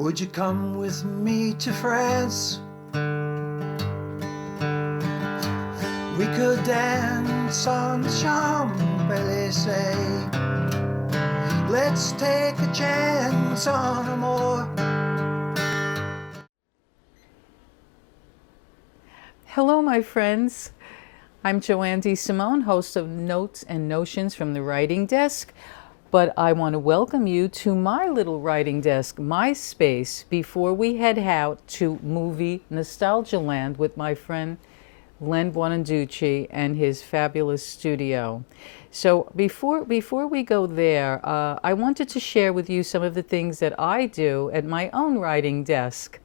Would you come with me to France? We could dance on the Champs-Élysées. Let's take a chance on amour. Hello, my friends. I'm Joanne de Simone, host of Notes and Notions from the Writing Desk. But I want to welcome you to my little writing desk, my space, before we head out to movie nostalgia land with my friend Len Buonanducci and his fabulous studio. So before we go there, I wanted to share with you some of the things that I do at my own writing desk.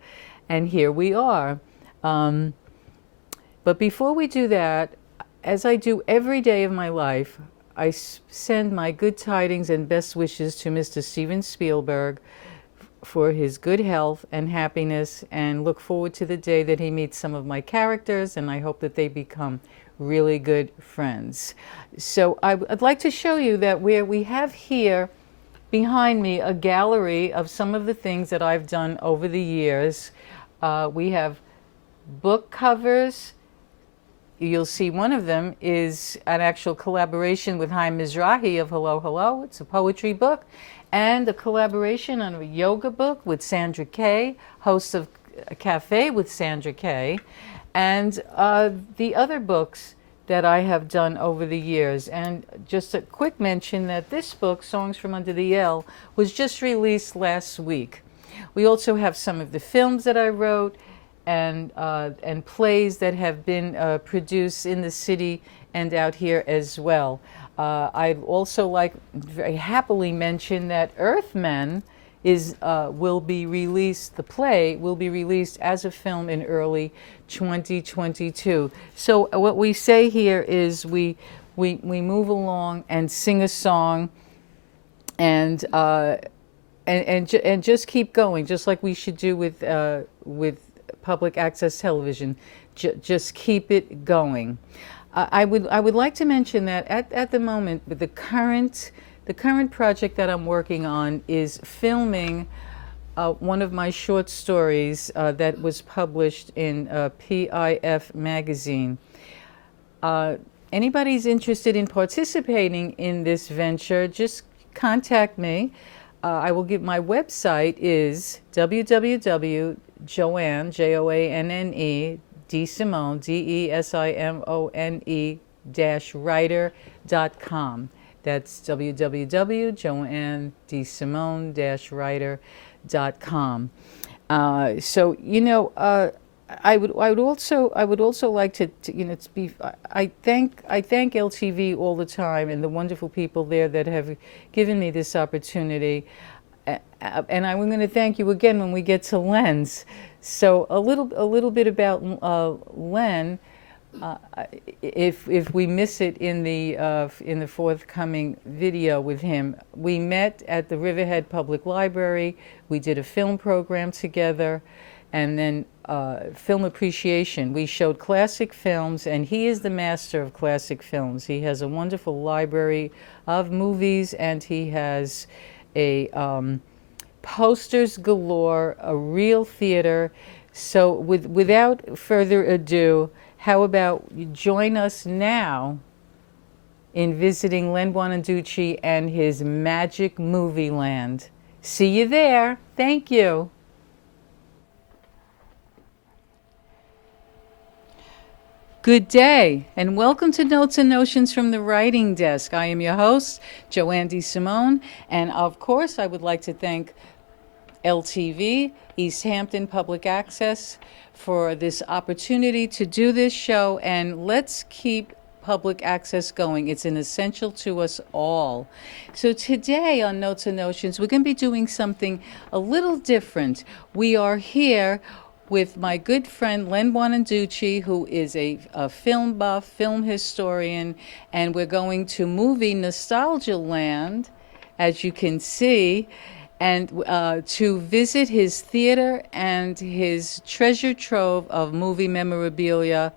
And here we are. But before we do that, as I do every day of my life, I send my good tidings and best wishes to Mr. Steven Spielberg for his good health and happiness, and look forward to the day that he meets some of my characters, and I hope that they become really good friends. So I'd like to show you that we have here behind me a gallery of some of the things that I've done over the years. We have book covers. You'll see one of them is an actual collaboration with Haim Mizrahi of Hello Hello. It's a poetry book, and a collaboration on a yoga book with Sandra Kay, host of a cafe with Sandra Kay, and the other books that I have done over the years. And just a quick mention that this book, Songs from Under the L, was just released last week. We also have some of the films that I wrote, and plays that have been produced in the city and out here as well. I'd also like very happily mention that Earthmen will be released, the play will be released as a film in early 2022. So what we say here is we move along and sing a song and just keep going, just like we should do with public access television. Just keep it going. I would like to mention that at the moment, the current project that I'm working on is filming one of my short stories that was published in PIF magazine. Anybody's interested in participating in this venture, just contact me. I will give my website is www.joanne, Joanne, de Simone, DESIMONE -writer.com. That's www.joannedesimone-writer.com. So I would also like to I thank LTV all the time and the wonderful people there that have given me this opportunity. And I'm going to thank you again when we get to Len's. So a little bit about Len, if we miss it in the forthcoming video with him. We met at the Riverhead Public Library. We did a film program together, and then film appreciation. We showed classic films, and he is the master of classic films. He has a wonderful library of movies, and he has a posters galore, a real theater. So without further ado, how about you join us now in visiting Len Buonanducci and his magic movie land. See you there. Thank you. Good day, and welcome to Notes and Notions from the Writing Desk. I am your host, Joanne de Simone, and of course I would like to thank LTV, East Hampton Public Access, for this opportunity to do this show, and let's keep public access going. It's an essential to us all. So today on Notes and Notions, we're going to be doing something a little different. We are here with my good friend Len Buonanducci, who is a film buff, film historian, and we're going to movie nostalgia land, as you can see, and to visit his theater and his treasure trove of movie memorabilia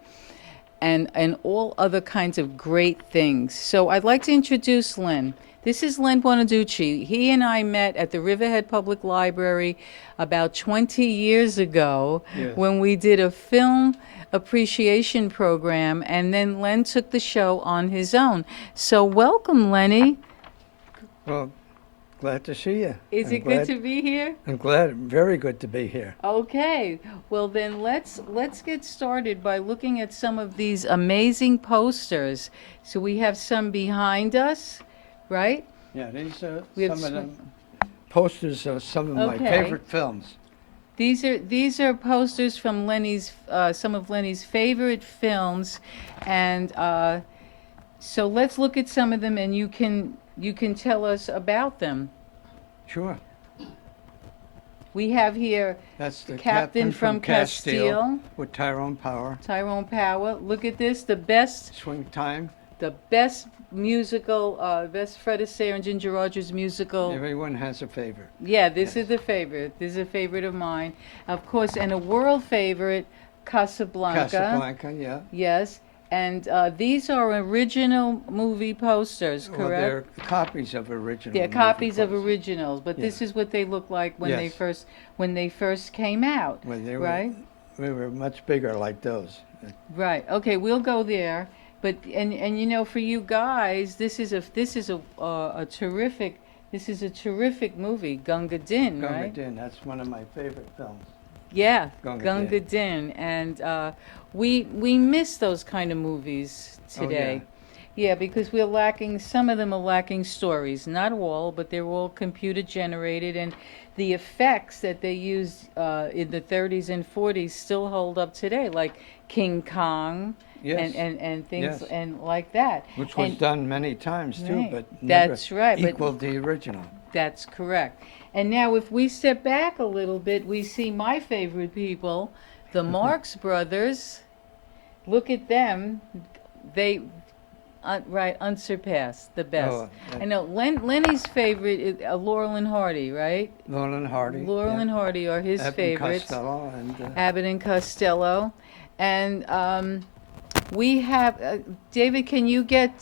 and all other kinds of great things. So I'd like to introduce Len. This is Len Buonanducci. He and I met at the Riverhead Public Library about 20 years ago Yes. when we did a film appreciation program, and then Len took the show on his own. So welcome, Lenny. Well, glad to see you. Is it good to be here? I'm glad, very good to be here. Okay, well then let's get started by looking at some of these amazing posters. So we have some behind us, right? Yeah, these are We have some of them posters of some of my Okay. favorite films. These are posters from Lenny's some of Lenny's favorite films, and so let's look at some of them, and you can tell us about them. Sure. We have here That's the Captain from Castile. with Tyrone Power. Tyrone Power. Look at this, the best Swing Time. Musical, best Fred Astaire and Ginger Rogers musical. Everyone has a favorite. Yeah, this is the favorite. This is a favorite of mine. Of course, and a world favorite, Casablanca. Casablanca, yeah. Yes, and these are original movie posters, Well, correct? they're copies of original. They're movie copies of posters. originals, but this Yeah. is what they look like when Yes. they first came out, When they right? we were much bigger like those. Right. Okay, we'll go there. But and you know, for you guys, this is a terrific movie, Gunga Din, Gunga right? Din, that's one of my favorite films. Yeah, Gunga Gunga Din, and we miss those kind of movies today. Yeah, because some of them are lacking stories. Not all, but they're all computer generated, and the effects that they used in the 30s and 40s still hold up today, like King Kong. Yes. And things Yes. and like that. Which was And done many times too, Right. but never That's right, but- equaled the original. that's correct. And now if we step back a little bit, we see my favorite people, the Marx Brothers. Look at them. They unsurpassed, the best. Oh, I know Lenny's favorite is Laurel and Hardy, right? Laurel and Hardy. Laurel yeah. and Hardy are his Abbott and favorites. Costello and Abbott and Costello. And we have David, can you get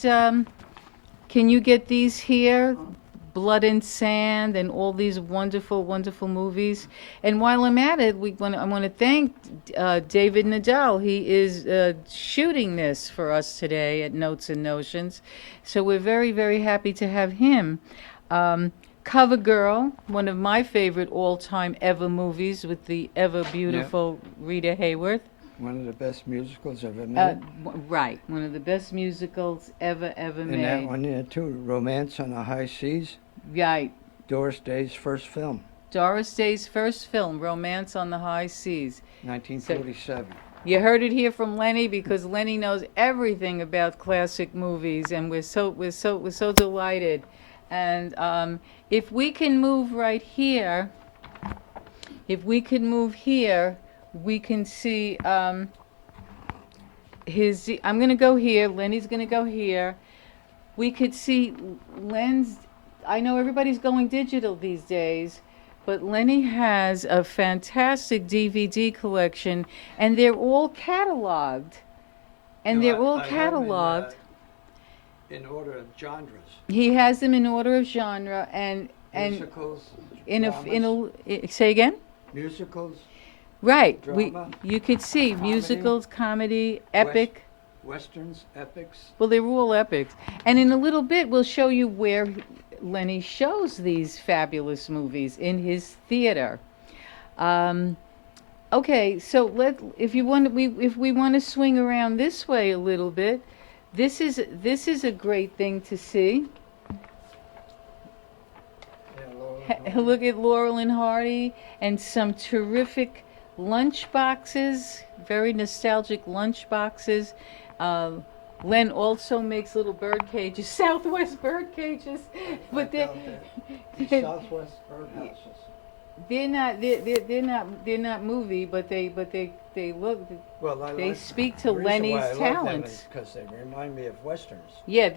these here? Blood and Sand and all these wonderful, wonderful movies. And while I'm at it, I want to thank David Nadal. He is shooting this for us today at Notes and Notions. So we're very, very happy to have him. Cover Girl, one of my favorite all-time ever movies with the ever beautiful Rita Hayworth. one of the best musicals ever made. Right, one of the best musicals ever and made. that one there too, Romance on the High Seas. Right. Doris Day's first film, Doris Day's first film, Romance on the High Seas. 1947. You heard it here from Lenny, because Lenny knows everything about classic movies, and we're so delighted. And if we can move right here, we can see his. I'm going to go here. Lenny's going to go here. We could see Len's. I know everybody's going digital these days, but Lenny has a fantastic DVD collection, and they're all cataloged. And they're all cataloged. In order of genres. He has them in order of genre, and Musicals, say again. musicals, Right. Drama, You could see comedy, musicals, comedy, epic. westerns, epics. Well, they were all epics. And in a little bit, we'll show you where Lenny shows these fabulous movies in his theater. Okay, so if we want to swing around this way a little bit, this is a great thing to see. Look at Laurel and Hardy and some terrific lunch boxes, very nostalgic lunch boxes. Len also makes little bird cages, Southwest bird cages, but The Southwest birdhouses. they're not movie, but they look. Well, They speak to Lenny's talents. Because they remind me of westerns. Yeah,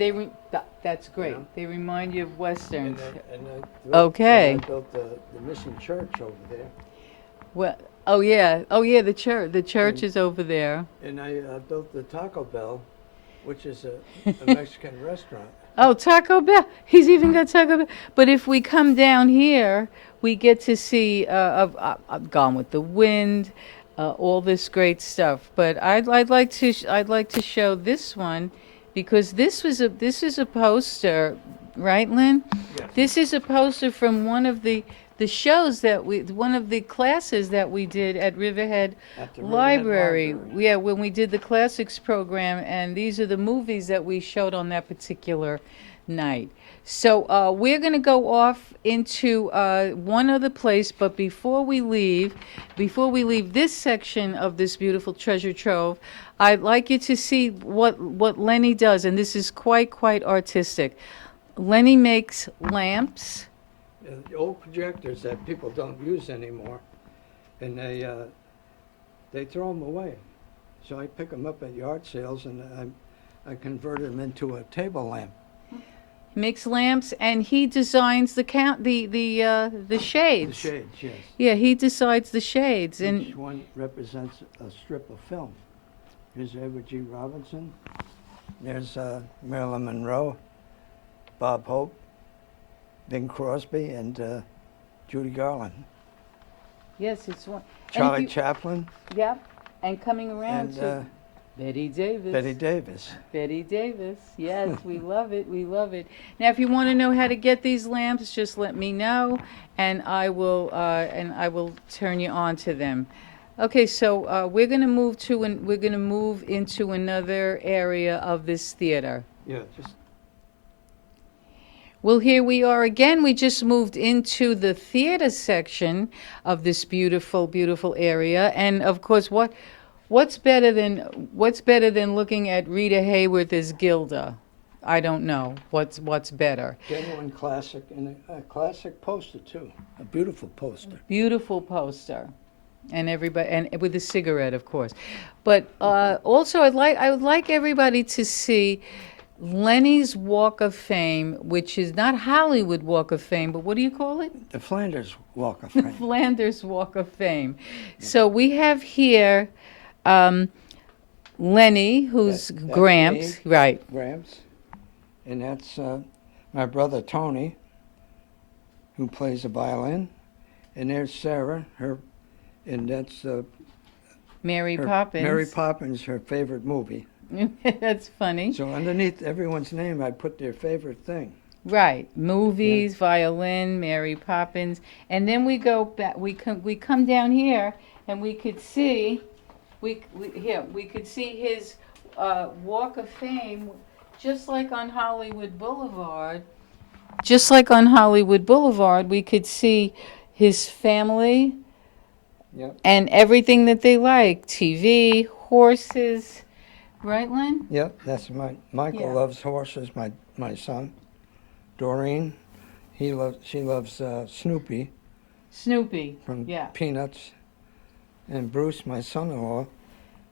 that's great. Yeah. They remind you of westerns. And Okay. I built the mission church over there. Well, oh yeah, the church. The church is over there. And I built the Taco Bell, which is a Mexican restaurant. Oh, Taco Bell. He's even got Taco Bell. But if we come down here, we get to see Gone with the Wind, all this great stuff. But I'd like to show this one because this is a poster, right, Len? Yes. This is a poster from one of the shows that one of the classes that we did at Riverhead At the Riverhead Library. Library. Yeah, when we did the classics program, and these are the movies that we showed on that particular night. So we're going to go off into one other place, but before we leave this section of this beautiful treasure trove, I'd like you to see what Lenny does, and this is quite artistic. Lenny makes lamps. The old projectors that people don't use anymore, and they throw them away. So I pick them up at yard sales, and I convert them into a table lamp. He makes lamps, and he designs the shades. The shades, yes. Yeah, he decides the shades, and Each one represents a strip of film. Here's Edward G. Robinson. There's Marilyn Monroe, Bob Hope, Bing Crosby, and Judy Garland. yes, it's one. Charlie Chaplin Yep, and coming around and to Betty Davis. Betty Davis. Betty Davis. Yes, we love it. We love it. Now, if you want to know how to get these lamps, just let me know, and I will turn you on to them. Okay, so we're going to move into another area of this theater. Yeah, just Well, here we are again. We just moved into the theater section of this beautiful, beautiful area, and of course, what's better than looking at Rita Hayworth as Gilda? I don't know. What's better? genuine classic, and a classic poster too. A beautiful poster. Beautiful poster, and everybody, and with a cigarette, of course. But also, I would like everybody to see Lenny's Walk of Fame, which is not Hollywood Walk of Fame, but what do you call it? The Flanders Walk of The Fame. Flanders Walk of Fame. So we have here Lenny, who's That's Gramps, me. right? Gramps. And that's my brother Tony, who plays the violin. And there's Sarah, and that's Mary Poppins. Mary Poppins, her favorite movie. That's funny. So underneath everyone's name, I put their favorite thing. Right, movies, violin, Mary Poppins, and then we go back. We come down here, and we could see, we could see his Walk of Fame, just like on Hollywood Boulevard. Just like on Hollywood Boulevard, we could see his family, Yep. and everything that they like: TV, horses. Right, Len? Yep, that's Michael Yeah. loves horses, my son. Doreen, she loves Snoopy Snoopy. from Yeah. Peanuts. And Bruce, my son-in-law,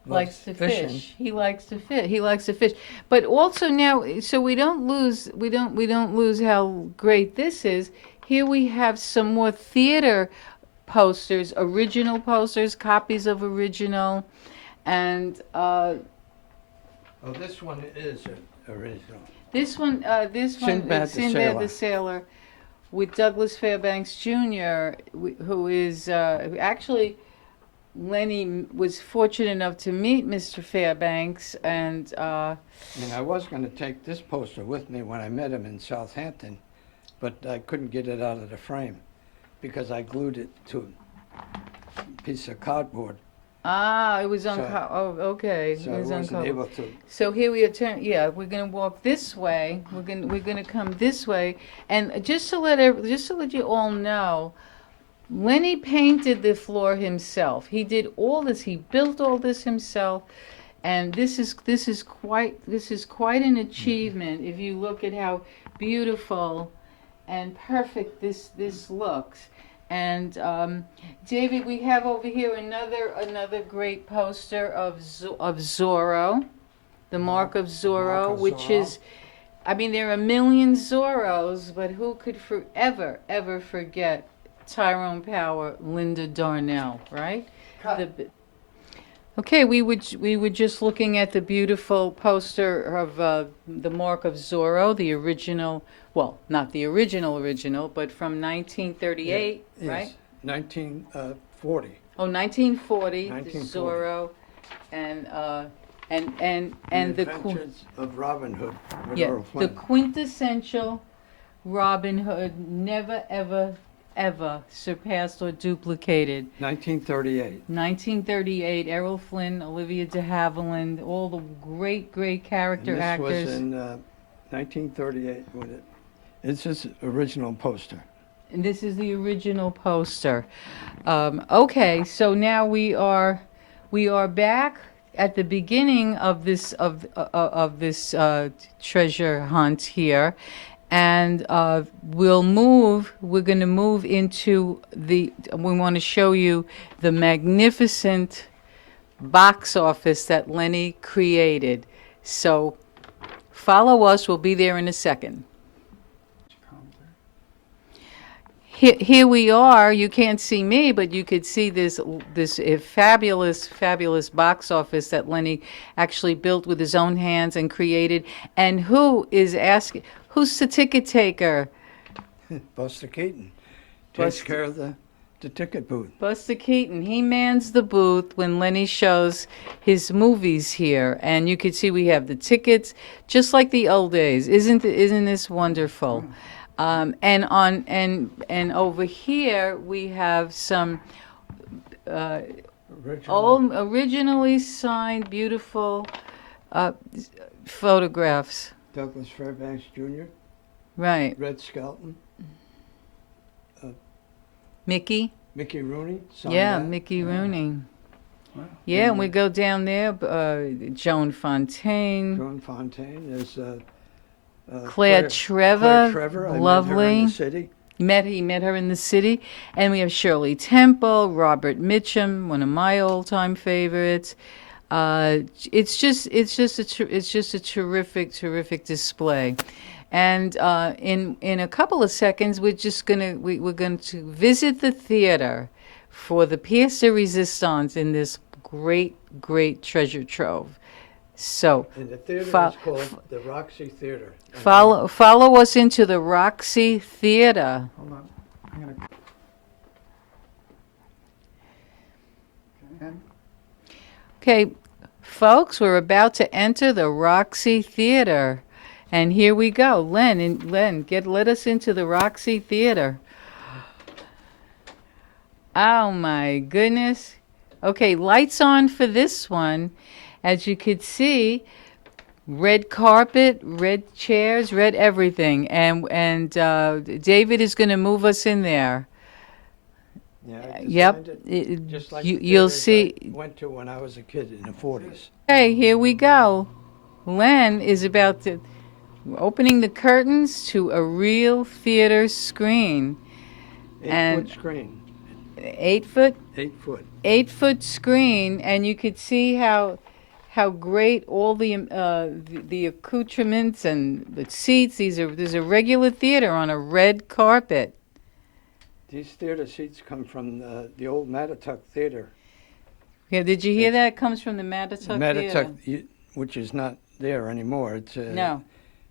Likes to fishing. fish. He likes to fish. He likes to fish. But also now, so we don't lose how great this is. Here we have some more theater posters, original posters, copies of original, and Oh, this one is original. this one Sinbad is the Sinbad Sailor. the Sailor, with Douglas Fairbanks Jr., who is actually. Lenny was fortunate enough to meet Mr. Fairbanks, and And I was going to take this poster with me when I met him in Southampton, but I couldn't get it out of the frame because I glued it to a piece of cardboard. it was on. So- Oh, okay. So it I was on wasn't cover. able to. So here we are. We're gonna walk this way. We're gonna come this way, and just to let you all know, Lenny painted the floor himself. He did all this. He built all this himself, and this is quite an achievement. If you look at how beautiful and perfect this looks. And David, we have over here another great poster of Zorro, the Mark of Zorro, Mark of which Zorro. is, I mean, there are a million Zorros, but who could ever forget Tyrone Power, Linda Darnell, right? Cut. Okay, we were just looking at the beautiful poster of the Mark of Zorro, the original, well, not the original, but from 1938, Yes, right? 1940. Oh, 1940, the 1940. Zorro, and The the Adventures of Robin Hood with yeah, Earl the Flynn. quintessential Robin Hood, never ever surpassed or duplicated. 1938. 1938, Errol Flynn, Olivia de Havilland, all the great character And this actors. was in 1938 when it's his original poster. And this is the original poster. Okay, so now we are back at the beginning of this treasure hunt here, and we're going to move into we want to show you the magnificent box office that Lenny created. So follow us, we'll be there in a second. Here we are. You can't see me, but you could see this fabulous box office that Lenny actually built with his own hands and created. And who's the ticket taker? Buster Keaton takes care of the ticket booth. Buster Keaton. He mans the booth when Lenny shows his movies here, and you could see we have the tickets, just like the old days. Isn't this wonderful? And over here we have some originally signed, beautiful photographs. Douglas Fairbanks Jr., Right. Red Skelton, Mickey. Mickey Rooney. Yeah, that. Mickey Rooney. Wow. Yeah, and we go down there. Joan Fontaine. Joan Fontaine. There's Claire Trevor. Claire Trevor. Lovely. I met her in the city. He met her in the city, and we have Shirley Temple, Robert Mitchum, one of my all-time favorites. It's just a terrific display, and in a couple of seconds we're going to visit the theater for the pièce de résistance in this great treasure trove. So And the theater is called the Roxy Theater. Follow us into the Roxy Theater. Hold on. I'm gonna. Okay, folks, we're about to enter the Roxy Theater. And here we go. Len, let us into the Roxy Theater. Oh my goodness. Okay, lights on for this one. As you could see, red carpet, red chairs, red everything. And David is going to move us in there. Yeah, I Yep. designed it just like You'll the theaters see. I went to when I was a kid in the 40s. Okay, here we go. Len is about to opening the curtains to a real theater screen. 8-foot screen. 8 foot? 8 foot. 8-foot screen, and you could see how great all the accoutrements and the seats. There's a regular theater on a red carpet. These theater seats come from the old Mattituck Theater. Yeah, did you hear that? It comes from the Mattituck Theater. Which is not there anymore. No,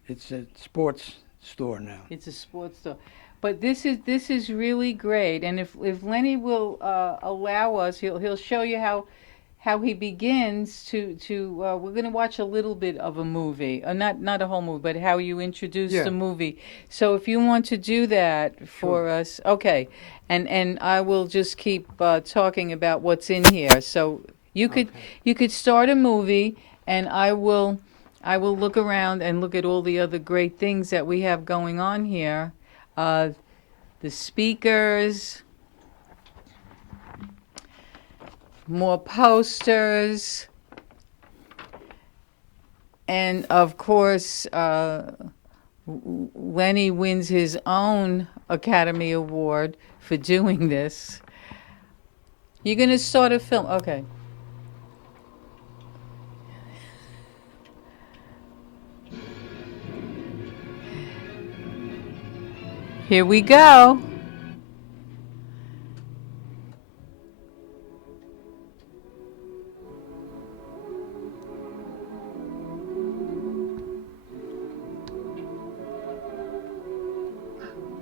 It's a sports store now. it's a sports store. But this is really great, and if Lenny will allow us, he'll show you how he begins to we're going to watch a little bit of a movie, not a whole movie, but how you introduce the movie. So if you want to do that for us, okay, and I will just keep talking about what's in here. So you could start a movie, and I will look around and look at all the other great things that we have going on here. The speakers, more posters, and of course, Lenny wins his own Academy Award for doing this. You're going to start a film. Okay. Here we go.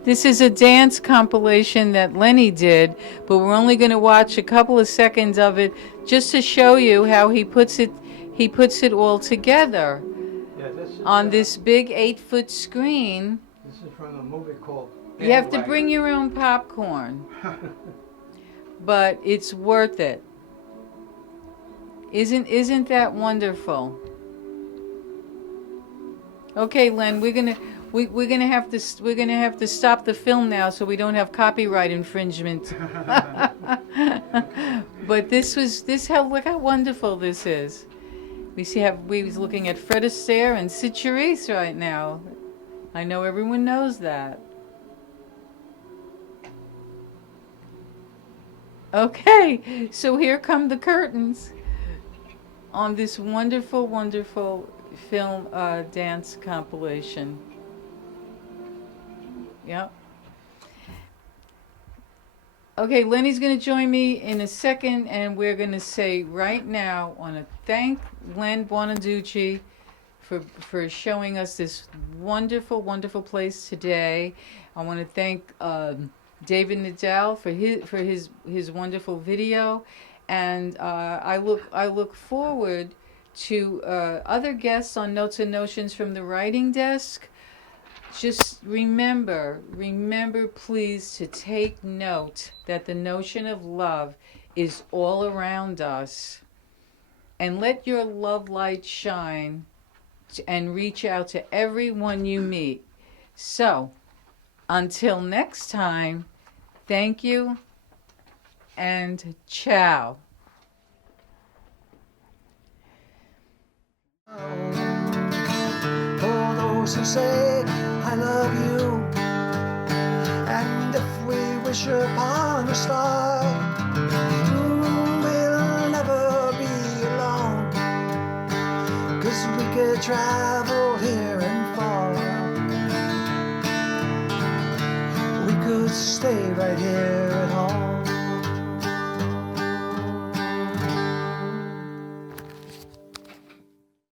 This is a dance compilation that Lenny did, but we're only going to watch a couple of seconds of it just to show you how he puts it all together Yeah, this is, on this big 8-foot screen. This is from a movie called You have to bring your own popcorn, but it's worth it. Isn't that wonderful? Okay, Len, we're gonna have to stop the film now so we don't have copyright infringement. But look how wonderful this is. We was looking at Fred Astaire and Sid Charisse right now. I know everyone knows that. Okay, so here come the curtains on this wonderful, wonderful film dance compilation. Yep. Okay, Lenny's going to join me in a second, and we're going to say right now, I want to thank Len Buonanducci for showing us this wonderful, wonderful place today. I want to thank David Nadell for his wonderful video, and I look forward to other guests on Notes and Notions from the writing desk. Just remember please to take note that the notion of love is all around us, and let your love light shine and reach out to everyone you meet. So until next time, thank you and ciao. For those who say I love you, and if we wish upon a star, we'll never be alone, 'cause we could travel here and far. We could stay right here at home.